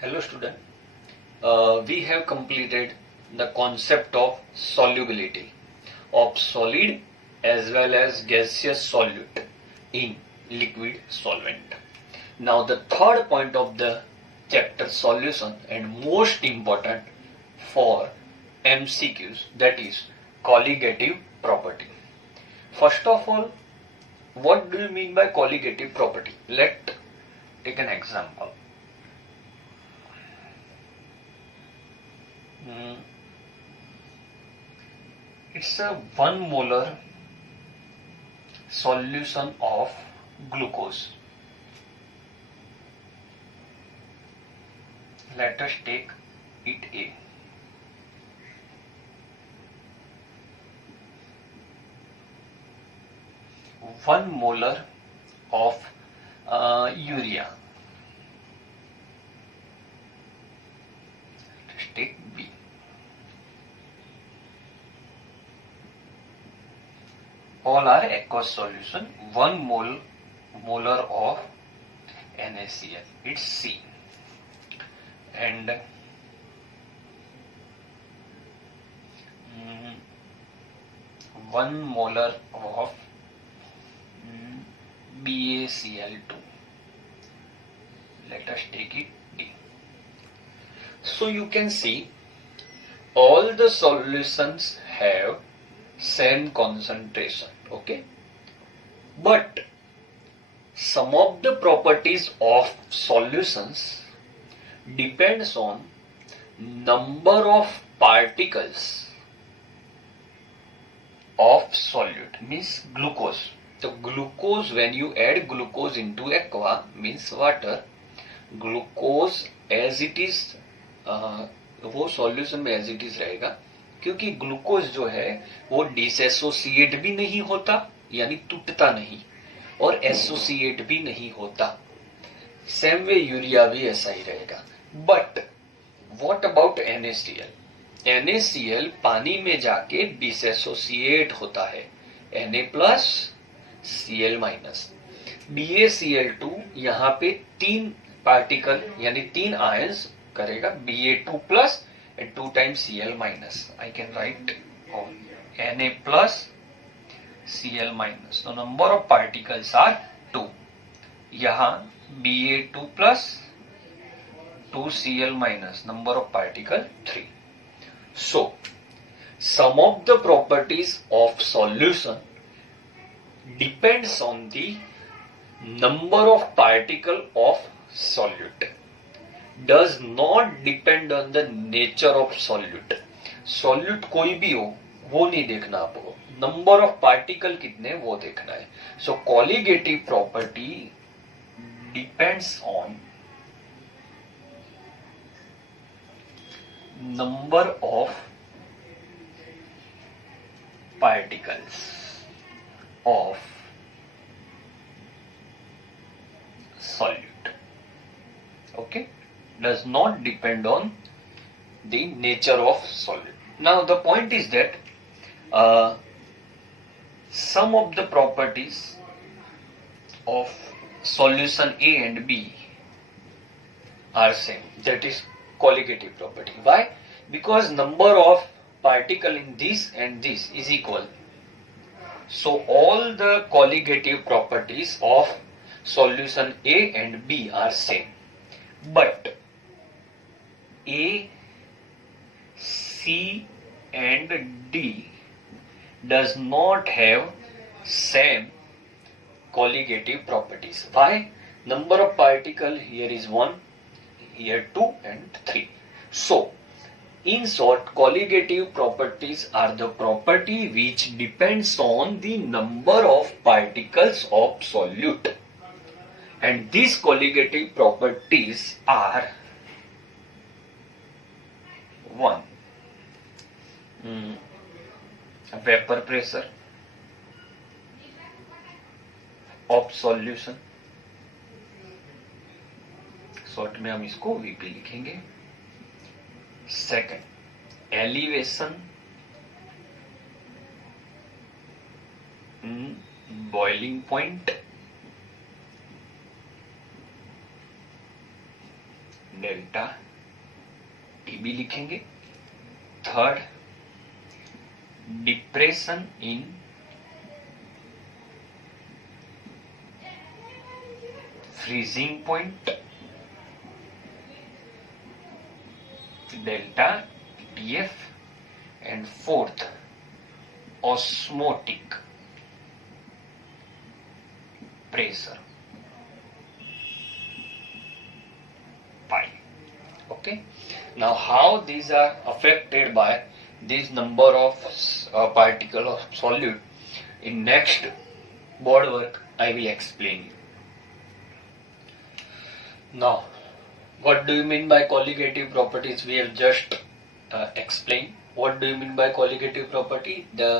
Hello student, we have completed the concept of solubility of solid as well as gaseous solute in liquid solvent. Now the third point of the chapter solution and most important for MCQs, that is colligative property. First of all, what do you mean by colligative property? Let's take an example. It's a 1 molar solution of glucose. Let us take it A. One molar of urea. Let us take B. All are aqueous solution. 1 molar of NaCl. It's C. And 1 molar of BaCl2. Let us take it D. So you can see all the solutions have same concentration, okay? But some of the properties of solutions depends on number of particles of solute, means glucose. So glucose, when you add glucose into aqua, means water, glucose as it is वो solution में as it is रहेगा, क्योंकि glucose जो है वो dissociate भी नहीं होता, यानी टूटता नहीं, और एसोसिएट भी नहीं होता. सेम वे यूरिया भी ऐसा ही रहेगा. But what about NaCl? NaCl पानी में जाके डिसएसोसिएट होता है, Na plus Cl minus. BaCl2 यहाँ पे 3 पार्टिकल यानी 3 आयंस करेगा, Ba2 plus and 2 times Cl minus. I can write Na plus Cl minus. So number of particles are 2. यहाँ Ba2 plus 2 Cl minus, number of particle 3. So some of the properties of solution depends on the number of particle of solute. Does not depend on the nature of solute. Solute कोई भी हो वो नहीं देखना आपको, number of particle कितने वो देखना है. So colligative property depends on number of particles of solute. Okay, does not depend on the nature of solute. Now the point is that some of the properties of solution A and B are same, that is colligative property. Why? Because number of particle in this and this is equal. So all the colligative properties of solution A and B are same. But A, C and D does not have same colligative properties. Why? Number of particle here is 1, here 2 and 3. So in short, colligative properties are the property which depends on the number of particles of solute. And these colligative properties are 1. Vapor pressure of solution, short में हम इसको VP लिखेंगे. Second, elevation boiling point. Delta TB लिखेंगे। Third, depression in freezing point, delta TF. And fourth, osmotic pressure, pi. Okay, now how these are affected by this number of particle of solute in next board work I will explain you. Now what do you mean by colligative properties? We have just explained. What do you mean by colligative property? The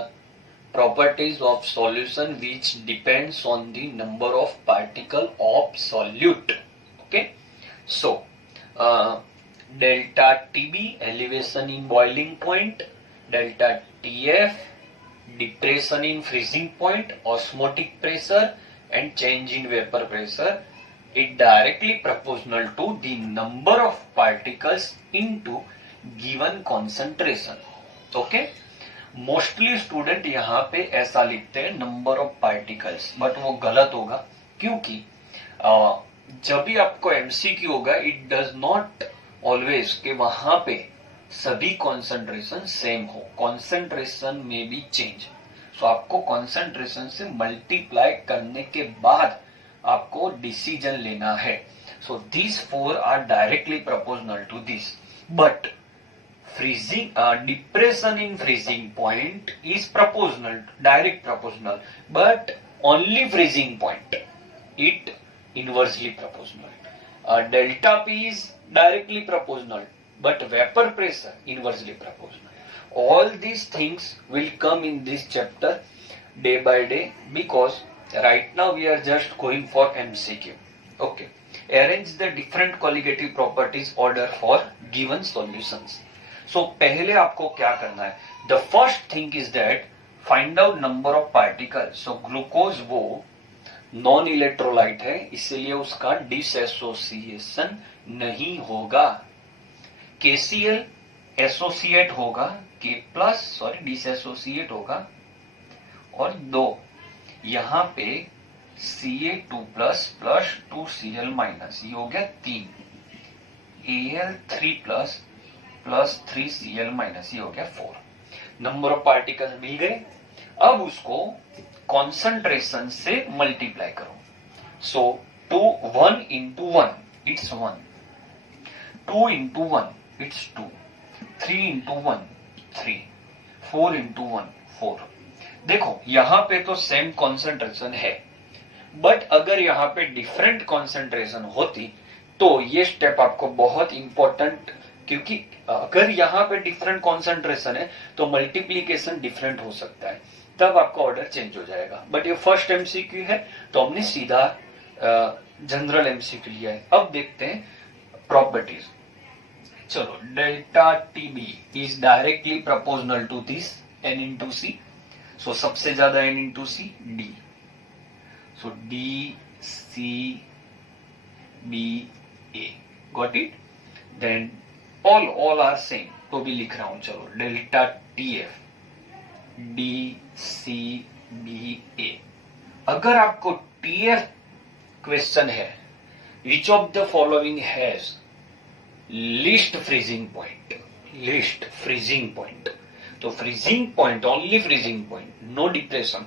properties of solution which depends on the number of particle of solute. Okay, so delta TB, elevation in boiling point, delta TF, depression in freezing point, osmotic pressure, and change in vapor pressure, it directly proportional to the number of particles into given concentration. Okay, mostly student यहाँ पे ऐसा लिखते हैं number of particles, but वो गलत होगा, क्योंकि जब भी आपको एमसीक्यू होगा इट डज नॉट ऑलवेज कि वहां पे सभी कॉन्सेंट्रेशन सेम हो, कॉन्सेंट्रेशन में भी चेंज। सो आपको कॉन्सेंट्रेशन से मल्टीप्लाई करने के बाद आपको डिसीजन लेना है। So these four are directly proportional to this, but freezing depression in freezing point is proportional, direct proportional, but only freezing point it inversely proportional. Delta P is directly proportional, but vapor pressure inversely proportional. All these things will come in this chapter day by day, because right now we are just going for MCQ. Okay, arrange the different colligative properties order for given solutions. सो पहले आपको क्या करना है? The first thing is that find out number of particle. So glucose वो non electrolyte है, इसलिए उसका dissociation नहीं होगा। KCl एसोसिएट होगा, K प्लस सॉरी डिसएसोसिएट होगा, और दो यहां पे Ca2 plus plus 2Cl minus, ये हो गया 3, Al3 plus plus 3Cl minus, ये हो गया 4। नंबर ऑफ पार्टिकल मिल गए। अब उसको कॉन्सेंट्रेशन से मल्टीप्लाई करो। सो 1 into 1 it's 1, 2 into 1 it's 2, 3 into 1 3, 4 into 1 4। देखो यहां पे तो सेम कॉन्सेंट्रेशन है, बट अगर यहां पे डिफरेंट कॉन्सेंट्रेशन होती तो ये स्टेप आपको बहुत इंपॉर्टेंट, क्योंकि अगर यहाँ पे डिफरेंट कॉन्सेंट्रेशन है तो मल्टीप्लीकेशन डिफरेंट हो सकता है, तब आपका ऑर्डर चेंज हो जाएगा। बट ये फर्स्ट एमसीक्यू है तो हमने सीधा जनरल एमसीक्यू लिया है। अब देखते हैं प्रॉपर्टीज। चलो, delta TB is directly proportional to this n into C. So सबसे ज्यादा n into C D, so D C B A, got it. Then all are same, तो भी लिख रहा हूं। चलो, delta TF D C B A. अगर आपको TF क्वेश्चन है, which of the following has least freezing point, least freezing point, तो freezing point, only freezing point, no depression,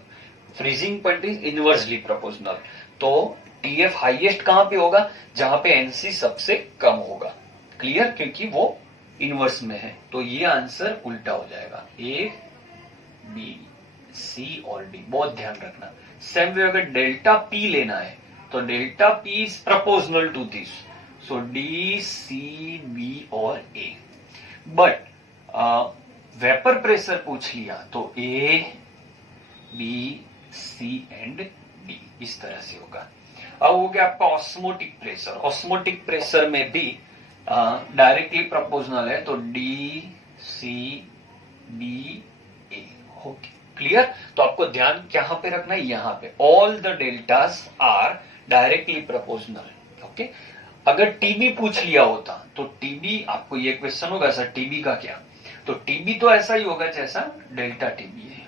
freezing point is inversely proportional. तो TF highest कहां पे होगा? जहां पे NC सबसे कम होगा। क्लियर? क्योंकि वो इनवर्स में है, तो ये आंसर उल्टा हो जाएगा, A B C और D। बहुत ध्यान रखना। सेम वे अगर डेल्टा P लेना है तो delta P is proportional to this, so D C B और A। बट वेपर प्रेशर पूछ लिया तो A B C and D, इस तरह से होगा। अब हो गया आपका ऑस्मोटिक प्रेशर। ऑस्मोटिक प्रेशर में भी डायरेक्टली प्रोपोर्शनल है, तो D C B A. Okay, clear? तो आपको ध्यान कहां पे रखना है? यहां पे। All the deltas are directly proportional. Okay, अगर टीबी पूछ लिया होता तो टीबी, आपको ये क्वेश्चन होगा सर टीबी का क्या, तो टीबी तो ऐसा ही होगा जैसा डेल्टा टीबी है।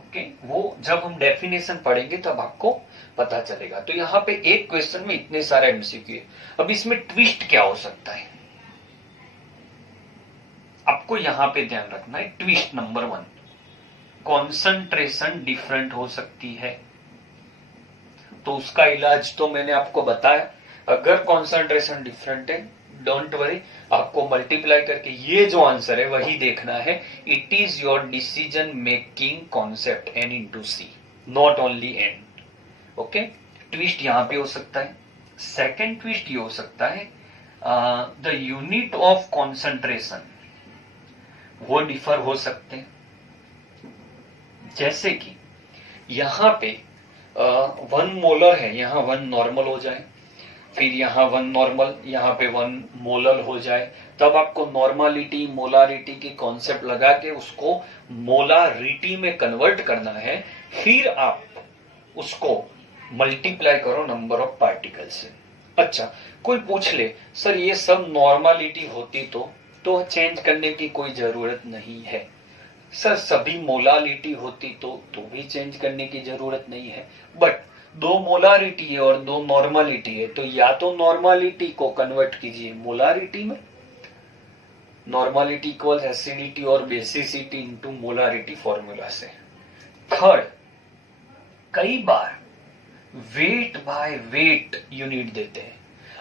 ओके, वो जब हम डेफिनेशन पढ़ेंगे तब आपको पता चलेगा। तो यहाँ पे एक क्वेश्चन में इतने सारे एमसीक्यू है। अब इसमें ट्विस्ट क्या हो सकता है, आपको यहां पे ध्यान रखना है। ट्विस्ट नंबर 1, कॉन्सेंट्रेशन डिफरेंट हो सकती है। तो उसका इलाज तो मैंने आपको बताया, अगर कॉन्सेंट्रेशन डिफरेंट है डोंट वरी, आपको मल्टीप्लाई करके ये जो आंसर है वही देखना है। It is your decision making concept N into C, not only N. Okay, twist यहां पे हो सकता है। सेकेंड ट्विस्ट ये हो सकता है द यूनिट ऑफ कॉन्सेंट्रेशन वो डिफर हो सकते हैं। जैसे कि यहां पे 1 मोलर है, यहां 1 नॉर्मल हो जाए, फिर यहां 1 नॉर्मल, यहां पे 1 मोलर हो जाए, तब आपको नॉर्मालिटी मोलारिटी की कॉन्सेप्ट लगा के उसको मोलारिटी में कन्वर्ट करना है। फिर आप उसको मल्टीप्लाई करो नंबर ऑफ पार्टिकल से। अच्छा, कोई पूछ ले सर ये सब नॉर्मालिटी होती तो चेंज करने की कोई जरूरत नहीं है। सर सभी मोलारिटी होती तो भी चेंज करने की जरूरत नहीं है। बट 2 मोलारिटी है और 2 नॉर्मालिटी है, तो या तो नॉर्मालिटी को कन्वर्ट कीजिए मोलारिटी में, नॉर्मालिटी इक्वल्स एसिडिटी और बेसिसिटी इनटू मोलारिटी फॉर्मूला से। थर्ड, कई बार वेट बाय वेट यूनिट देते हैं।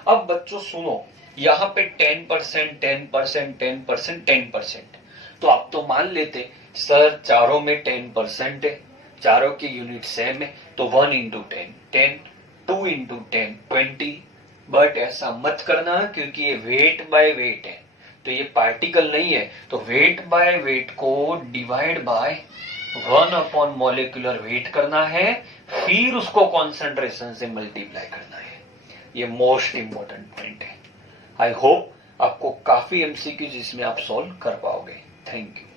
अब बच्चों सुनो, यहां पे 10%, 10%, 10%, 10%, तो आप तो मान लेते सर चारों में 10% है, चारों की यूनिट सेम है, तो 1 इंटू 10 10, 2 इंटू 10 20। बट ऐसा मत करना क्योंकि ये वेट बाय वेट है, तो ये पार्टिकल नहीं है, तो वेट बाय वेट को divide by 1 upon molecular weight करना है, फिर उसको कॉन्सेंट्रेशन से मल्टीप्लाई करना है। ये मोस्ट इंपॉर्टेंट पॉइंट है। आई होप आपको काफी एमसीक्यूज इसमें आप सॉल्व कर पाओगे। Thank you.